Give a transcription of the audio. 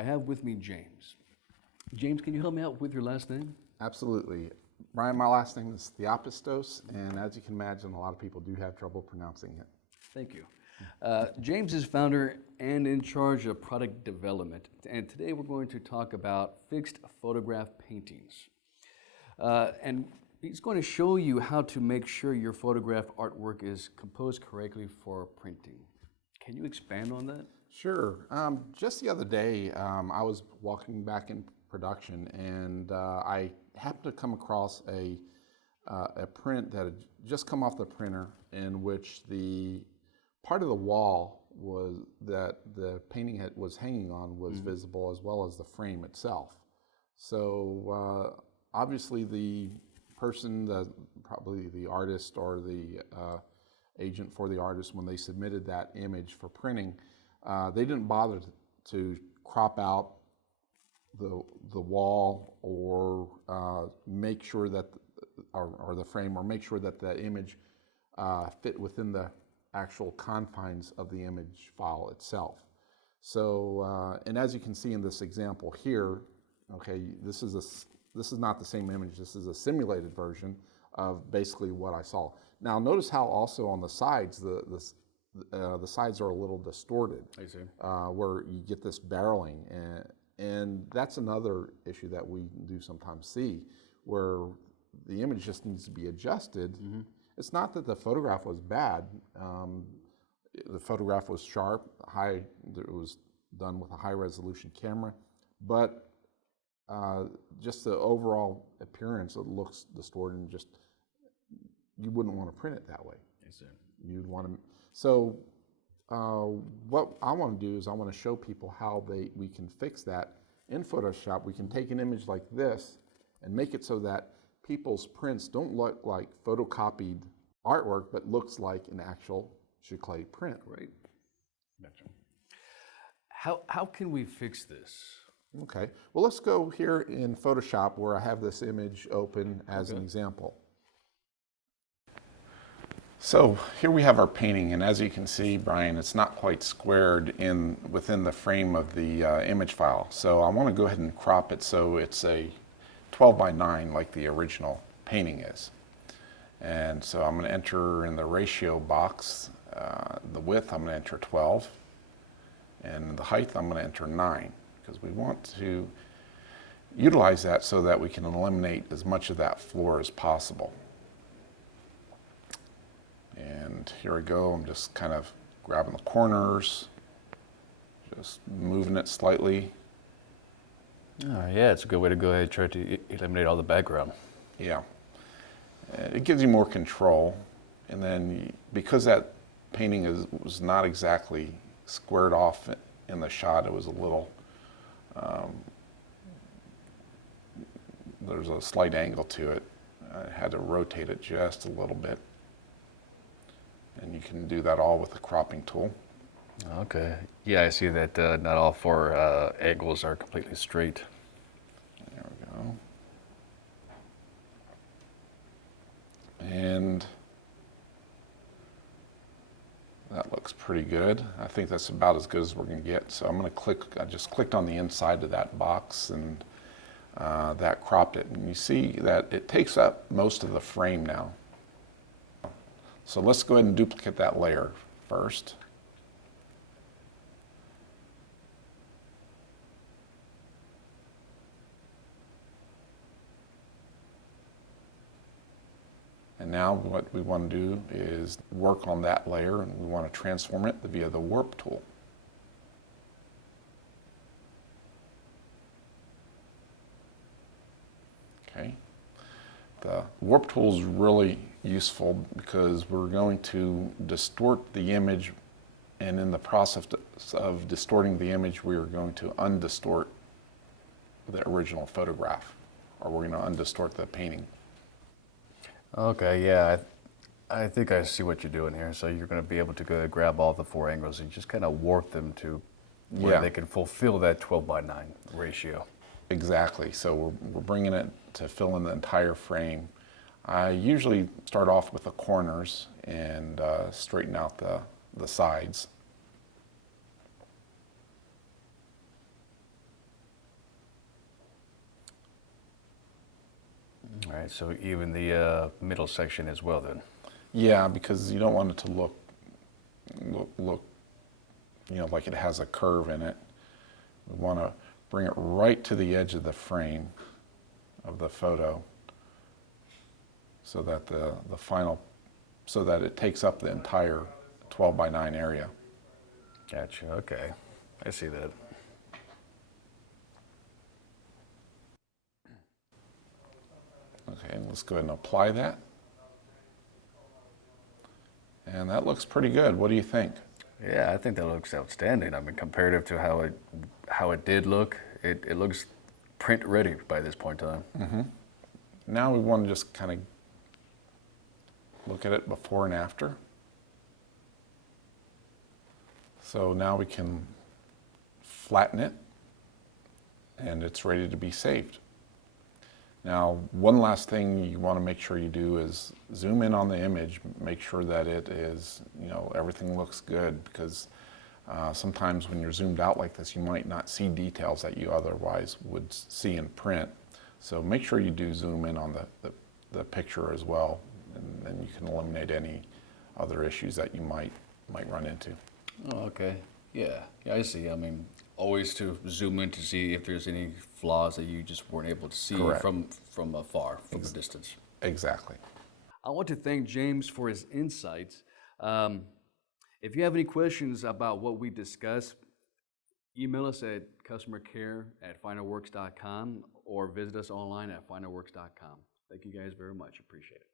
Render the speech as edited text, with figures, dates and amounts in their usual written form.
I have with me James. James, can you help me out with your last name? Absolutely. Brian, my last name is Theopistos, and as you can imagine, a lot of people do have trouble pronouncing it. Thank you. James is founder and in charge of product development, and today we're going to talk about fixed photograph paintings. And he's going to show you how to make sure your photograph artwork is composed correctly for printing. Can you expand on that? Sure. Just the other day, I was walking back in production, and I happened to come across a print that had just come off the printer, in which the part of the wall that the painting was hanging on was visible, as well as the frame itself. So obviously the person, probably the artist or the agent for the artist, when they submitted that image for printing, they didn't bother to crop out the wall or make sure that, or the frame, or make sure that the image fit within the actual confines of the image file itself. So, and as you can see in this example here, okay, this is not the same image. This is a simulated version of basically what I saw. Now, notice how also on the sides, the sides are a little distorted. I see. Where you get this barreling, and that's another issue that we do sometimes see, where the image just needs to be adjusted. It's not that the photograph was bad. The photograph was sharp, it was done with a high resolution camera, but just the overall appearance, it looks distorted, and just, you wouldn't want to print it that way. I see. You'd want to, so what I want to do is I want to show people how we can fix that in Photoshop. We can take an image like this and make it so that people's prints don't look like photocopied artwork, but looks like an actual Giclee print. Great. Gotcha. How can we fix this? Okay, well, let's go here in Photoshop where I have this image open as an example. So here we have our painting, and as you can see, Brian, it's not quite squared within the frame of the image file. So I want to go ahead and crop it so it's a 12 by 9 like the original painting is. And so I'm going to enter in the ratio box, the width I'm going to enter 12, and the height I'm going to enter 9, because we want to utilize that so that we can eliminate as much of that floor as possible. And here we go, I'm just kind of grabbing the corners, just moving it slightly. Oh, yeah, it's a good way to go ahead and try to eliminate all the background. Yeah, it gives you more control. And then because that painting was not exactly squared off in the shot, it was a little, there's a slight angle to it. I had to rotate it just a little bit. And you can do that all with the cropping tool. Okay. Yeah, I see that not all four angles are completely straight. There we go. And that looks pretty good. I think that's about as good as we're going to get. So I'm going to click, I just clicked on the inside of that box, and that cropped it. And you see that it takes up most of the frame now. So let's go ahead and duplicate that layer first. And now what we want to do is work on that layer, and we want to transform it via the warp tool. Okay. The warp tool is really useful because we're going to distort the image, and in the process of distorting the image, we are going to undistort the original photograph, or we're going to undistort the painting. Okay, yeah, I think I see what you're doing here. So you're going to be able to go grab all the four angles and just kind of warp them to where they can fulfill that 12 by 9 ratio. Exactly. So we're bringing it to fill in the entire frame. I usually start off with the corners and straighten out the sides. right, so even the middle section as well then. Yeah, because you don't want it to look, like it has a curve in it. We want to bring it right to the edge of the frame of the photo, so that so that it takes up the entire 12 by 9 area. Gotcha. Okay, I see that. Okay, let's go ahead and apply that. And that looks pretty good. What do you think? Yeah, I think that looks outstanding. I mean, comparative to how it did look, it looks print ready by this point in time. Now we want to just kind of look at it before and after. So now we can flatten it, and it's ready to be saved. Now, one last thing you want to make sure you do is zoom in on the image, make sure that it is, everything looks good, because sometimes when you're zoomed out like this, you might not see details that you otherwise would see in print. So make sure you do zoom in on the picture as well, and then you can eliminate any other issues that you might run into. Oh, okay. Yeah, I see. I mean, always to zoom in to see if there's any flaws that you just weren't able to see Correct. from afar, from a distance. Exactly. I want to thank James for his insights. If you have any questions about what we discussed, email us at customercare@finerworks.com or visit us online at finerworks.com. Thank you guys very much. Appreciate it.